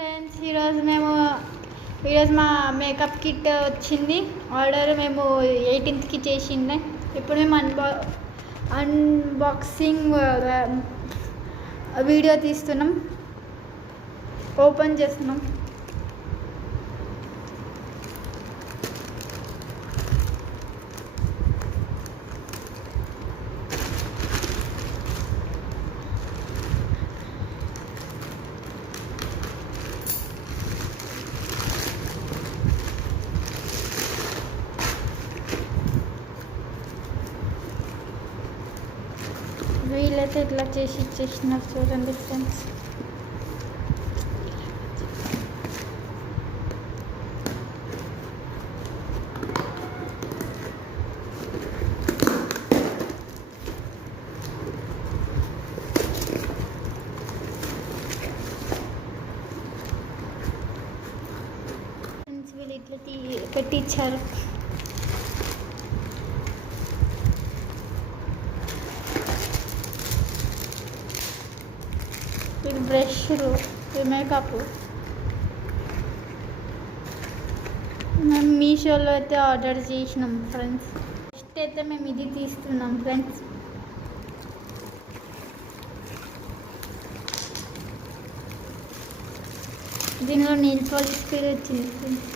ఫ్రెండ్స్, ఈరోజు మా makeup kit వచ్చింది. ఆర్డర్ మేము 18th చేసిండే. ఇప్పుడు మేము అన్బాక్సింగ్ వీడియో తీస్తున్నాం, ఓపెన్ చేస్తున్నాం. వీళ్ళైతే ఇట్లా చేసి ఇచ్చేసినారు చూడండి ఫ్రెండ్స్. వీళ్ళు ఇట్లా పెట్టి ఇచ్చారు. ఇది బ్రష్లు, మేకప్. మేము మీషోలో అయితే ఆర్డర్ చేసినాం ఫ్రెండ్స్. ఫస్ట్ అయితే మేము ఇది తీస్తున్నాం ఫ్రెండ్స్. దీనిలో నెయిల్ పాలిష్ కూడా వచ్చింది ఫ్రెండ్స్.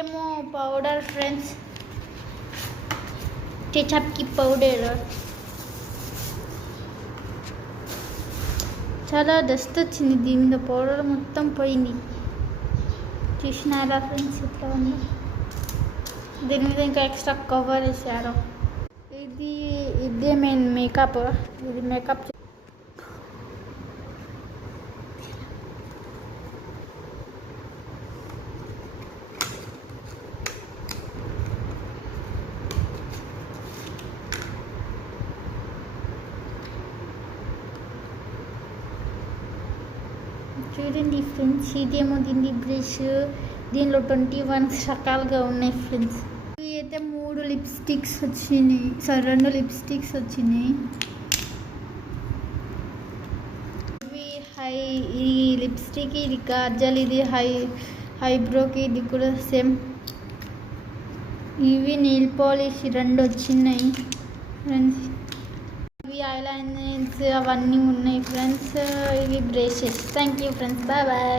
ఏమో పౌడర్ ఫ్రెండ్స్, కెచప్కి పౌడర్. చాలా డస్ట్ వచ్చింది దీని మీద, పౌడర్ మొత్తం పోయింది. చూసినారా ఫ్రెండ్స్ ఇట్లా ఉంది. దీని మీద ఇంకా ఎక్స్ట్రా కవర్ వేసారు. ఇదే మెయిన్ మేకప్. ఇది మేకప్ చూడండి ఫ్రెండ్స్. ఇదేమో దీని బ్రష్. దీనిలో 21 రకాలుగా ఉన్నాయి ఫ్రెండ్స్. ఇవి అయితే 3 లిప్స్టిక్స్ వచ్చినాయి, 2 లిప్స్టిక్స్ వచ్చినాయి. ఇది లిప్స్టిక్, ఇది కాజల్, ఇది ఐబ్రోకి, ఇది కూడా సేమ్. ఇవి నెయిల్ పాలిష్ 2 వచ్చినాయి ఫ్రెండ్స్. ఇవి ఐలైనర్స్ అవన్నీ ఉన్నాయి ఫ్రెండ్స్. ఇవి brushes. Thank you friends, bye bye.